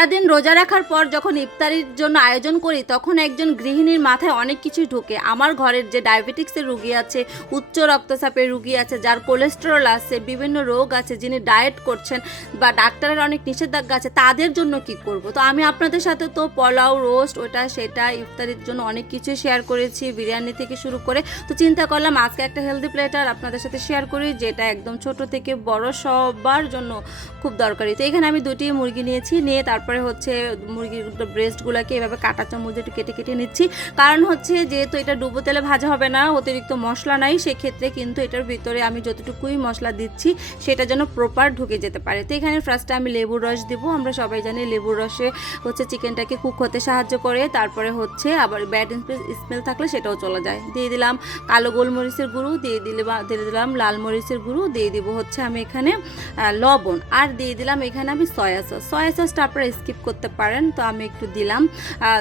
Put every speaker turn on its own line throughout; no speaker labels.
সারাদিন রোজা রাখার পর যখন ইফতারির জন্য আয়োজন করি, তখন একজন গৃহিণীর মাথায় অনেক কিছুই ঢোকে। আমার ঘরের যে ডায়াবেটিক্সের রুগী আছে, উচ্চ রক্তচাপের রুগী আছে, যার কোলেস্টেরল আছে, বিভিন্ন রোগ আছে, যিনি ডায়েট করছেন বা ডাক্তারের অনেক নিষেধাজ্ঞা আছে, তাদের জন্য কি করব? তো আমি আপনাদের সাথে তো পোলাও, রোস্ট, ওটা, সেটা, ইফতারির জন্য অনেক কিছুই শেয়ার করেছি, বিরিয়ানি থেকে শুরু করে। তো চিন্তা করলাম আজকে একটা হেলদি প্লেটার আপনাদের সাথে শেয়ার করি, যেটা একদম ছোট থেকে বড় সবার জন্য খুব দরকারি। তো এখানে আমি দুটি মুরগি নিয়েছি, নিয়ে তারপরে হচ্ছে মুরগির ব্রেস্টগুলোকে এভাবে কাটা চামচ একটু কেটে কেটে নিচ্ছি। কারণ হচ্ছে যেহেতু এটা ডুবো তেলে ভাজা হবে না, অতিরিক্ত মশলা নাই, সেক্ষেত্রে কিন্তু এটার ভিতরে আমি যতটুকুই মশলা দিচ্ছি, সেটা যেন প্রপার ঢুকে যেতে পারে। তো এখানে ফার্স্টে আমি লেবুর রস দিব। আমরা সবাই জানি লেবুর রসে হচ্ছে চিকেনটাকে কুক হতে সাহায্য করে। তারপরে হচ্ছে আবার ব্যাড স্মেল থাকলে সেটাও চলে যায়। দিয়ে দিলাম কালো গোলমরিচের গুঁড়ো, দিয়ে দিলে দিয়ে দিলাম লাল মরিচের গুঁড়ো, দিয়ে দিব হচ্ছে আমি এখানে লবণ। আর দিয়ে দিলাম এখানে আমি সয়া সস সয়া সসটা আপনারা স্কিপ করতে পারেন, তো আমি একটু দিলাম।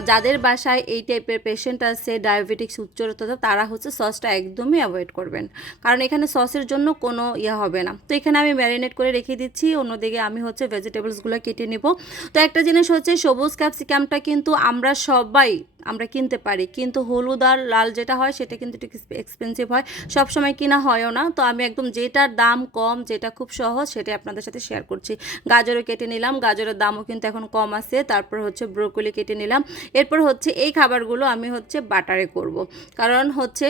যাদের বাসায় এই টাইপের পেশেন্ট আছে ডায়াবেটিক্স উচ্চ রক্তচাপ তারা হচ্ছে সসটা একদমই অ্যাভয়েড করবেন। কারণ এখানে সসের জন্য কোনো ইয়ে হবে না। তো এখানে আমি ম্যারিনেট করে রেখে দিচ্ছি, অন্যদিকে আমি হচ্ছে ভেজিটেবলসগুলো কেটে নেব। তো একটা জিনিস হচ্ছে সবুজ ক্যাপসিকামটা কিন্তু আমরা সবাই আমরা কিনতে পারি। কিন্তু হলুদ আর লাল যেটা হয়, সেটা কিন্তু একটু এক্সপেন্সিভ হয়। সব সময় কিনা হয়ও না। তো আমি একদম যেটার দাম কম, যেটা খুব সহজ সেটা আপনাদের সাথে শেয়ার করছি। গাজরও কেটে নিলাম। গাজরের দামও কিন্তু এখন কম আছে। তারপর হচ্ছে ব্রোকলি কেটে নিলাম। এরপর হচ্ছে এই খাবারগুলো আমি হচ্ছে বাটারে করব। কারণ হচ্ছে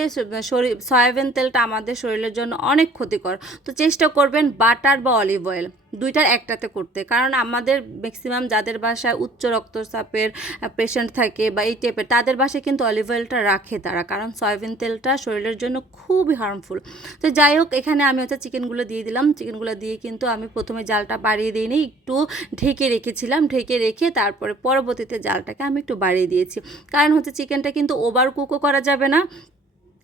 শরীর সয়াবিন তেলটা আমাদের শরীরের জন্য অনেক ক্ষতিকর। তো চেষ্টা করবেন বাটার বা অলিভ অয়েল দুইটার একটাতে করতে। কারণ আমাদের ম্যাক্সিমাম যাদের বাসায় উচ্চ রক্তচাপের পেশেন্ট থাকে বা এই টাইপের তাদের বাসায় কিন্তু অলিভ অয়েলটা রাখে তারা। কারণ সয়াবিন তেলটা শরীরের জন্য খুবই হার্মফুল তো যাই হোক, এখানে আমি হচ্ছে চিকেনগুলো দিয়ে দিলাম। চিকেনগুলো দিয়ে কিন্তু আমি প্রথমে জালটা বাড়িয়ে দিইনি, একটু ঢেকে রেখেছিলাম। ঢেকে রেখে তারপরে পরবর্তীতে জালটাকে আমি একটু বাড়িয়ে দিয়েছি। কারণ হচ্ছে চিকেনটা কিন্তু ওভার কুকও করা যাবে না।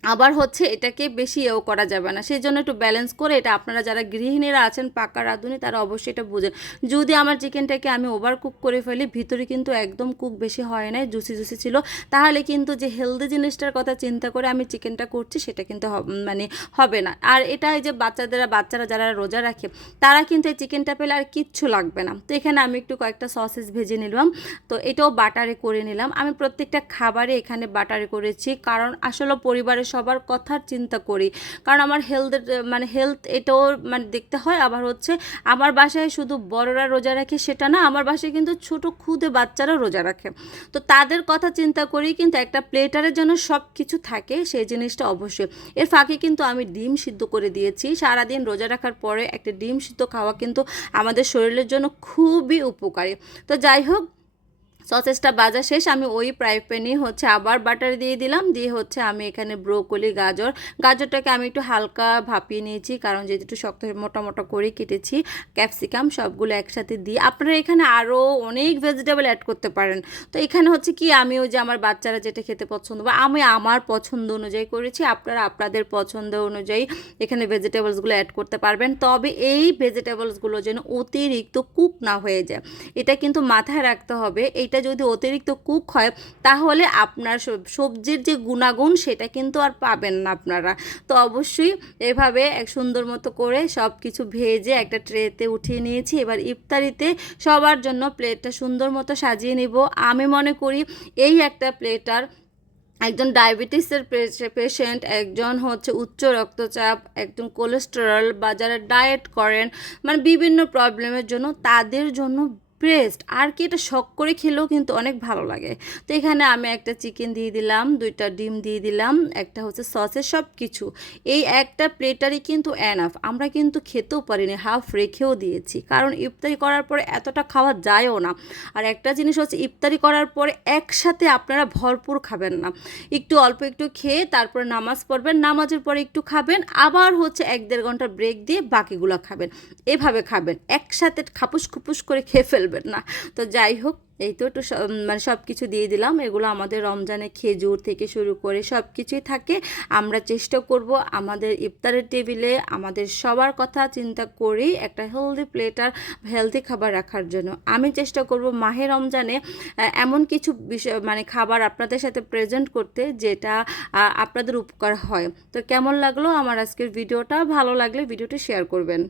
আবার হচ্ছে এটাকে বেশি এও করা যাবে না। সেই জন্য একটু ব্যালেন্স করে এটা আপনারা যারা গৃহিণীরা আছেন, পাকা রাঁধুনি, তারা অবশ্যই এটা বুঝেন যদি আমার চিকেনটাকে আমি ওভার কুক করে ফেলি, ভিতরে কিন্তু একদম কুক বেশি হয় নাই জুসি জুসি ছিল। তাহলে কিন্তু যে হেলদি জিনিসটার কথা চিন্তা করে আমি চিকেনটা করছি, সেটা কিন্তু মানে হবে না। আর এটা এই যে বাচ্চাদের, বাচ্চারা যারা রোজা রাখে, তারা কিন্তু এই চিকেনটা পেলে আর কিচ্ছু লাগবে না। তো এখানে আমি একটু কয়েকটা সসেস ভেজে নিলাম। তো এটাও বাটারে করে নিলাম। আমি প্রত্যেকটা খাবারে এখানে বাটারে করেছি। কারণ আসলে পরিবারের সবার কথার চিন্তা করি। কারণ আমার হেলথের মানে হেলথ এটাও মানে দেখতে হয়। আবার হচ্ছে আমার বাসায় শুধু বড়রা রোজা রাখে সেটা না, আমার বাসায় কিন্তু ছোট খুদে বাচ্চারা রোজা রাখে। তো তাদের কথা চিন্তা করি কিন্তু একটা প্লেটারের জন্য সব কিছু থাকে, সেই জিনিসটা অবশ্যই। এর ফাঁকে কিন্তু আমি ডিম সিদ্ধ করে দিয়েছি। সারাদিন রোজা রাখার পরে একটা ডিম সিদ্ধ খাওয়া কিন্তু আমাদের শরীরের জন্য খুবই উপকারী। তো যাই হোক সসেসটা বাজা শেষ, আমি ওই ফ্রাই প্যানে হচ্ছে আবার বাটার দিয়ে দিলাম, দিয়ে হচ্ছে আমি এখানে ব্রোকলি গাজর, গাজরটাকে আমি একটু হালকা ভাপিয়ে নিয়েছি, কারণ যেহেতু একটু শক্ত মোটা মোটা করে কেটেছি ক্যাপসিকাম সবগুলো একসাথে দিয়ে, আপনারা এখানে আরও অনেক ভেজিটেবল অ্যাড করতে পারেন। তো এখানে হচ্ছে কি, আমি ওই যে আমার বাচ্চারা যেটা খেতে পছন্দ বা আমি আমার পছন্দ অনুযায়ী করেছি, আপনারা আপনাদের পছন্দ অনুযায়ী এখানে ভেজিটেবলসগুলো অ্যাড করতে পারবেন, তবে এই ভেজিটেবলসগুলো যেন অতিরিক্ত কুক না হয়ে যায়। এটা কিন্তু মাথায় রাখতে হবে এইটা যদি অতিরিক্ত কুক হয়, তাহলে আপনার সবজির যে গুণাগুণ সেটা কিন্তু আর পাবেন না আপনারা। তো অবশ্যই এভাবে এক সুন্দর মতো করে সব কিছু ভেজে একটা ট্রেতে উঠিয়ে নিয়েছি। এবার ইফতারিতে সবার জন্য প্লেটটা সুন্দর মতো সাজিয়ে নিব। আমি মনে করি এই একটা প্লেটার একজন ডায়াবেটিসের পেশেন্ট একজন হচ্ছে উচ্চ রক্তচাপ, একজন কোলেস্টেরল বা যারা ডায়েট করেন মানে বিভিন্ন প্রবলেমের জন্য তাদের জন্য ব্রেস্ট আর কি এটা শখ করে খেলেও কিন্তু অনেক ভালো লাগে। তো এখানে আমি একটা চিকেন দিয়ে দিলাম, দুইটা ডিম দিয়ে দিলাম, একটা হচ্ছে সসের সব কিছু এই একটা প্লেটারই কিন্তু অ্যানাফ আমরা কিন্তু খেতেও পারিনি হাফ রেখেও দিয়েছি। কারণ ইফতারি করার পরে এতটা খাওয়া যায়ও না। আর একটা জিনিস হচ্ছে, ইফতারি করার পরে একসাথে আপনারা ভরপুর খাবেন না। একটু অল্প একটু খেয়ে তারপরে নামাজ পড়বেন, নামাজের পরে একটু খাবেন, আবার হচ্ছে এক দেড় ঘণ্টা ব্রেক দিয়ে বাকিগুলো খাবেন। এভাবে খাবেন। একসাথে খাপুস খুপুস করে খেয়ে ফেলবেন। না। তো যাই হোক, এই তো একটু মানে সব কিছু দিয়ে দিলাম। এগুলো আমাদের রমজানে খেজুর থেকে শুরু করে সব কিছুই থাকে। আমরা চেষ্টা করব আমাদের ইফতারের টেবিলে আমাদের সবার কথা চিন্তা করেই একটা হেলদি প্লেটার হেলদি খাবার রাখার জন্য। আমি চেষ্টা করব মাহে রমজানে এমন কিছু বিষয় মানে খাবার আপনাদের সাথে প্রেজেন্ট করতে যেটা আপনাদের উপকার হয়। তো কেমন লাগল আমার আজকের ভিডিওটা? ভালো লাগলে ভিডিওটি শেয়ার করবেন।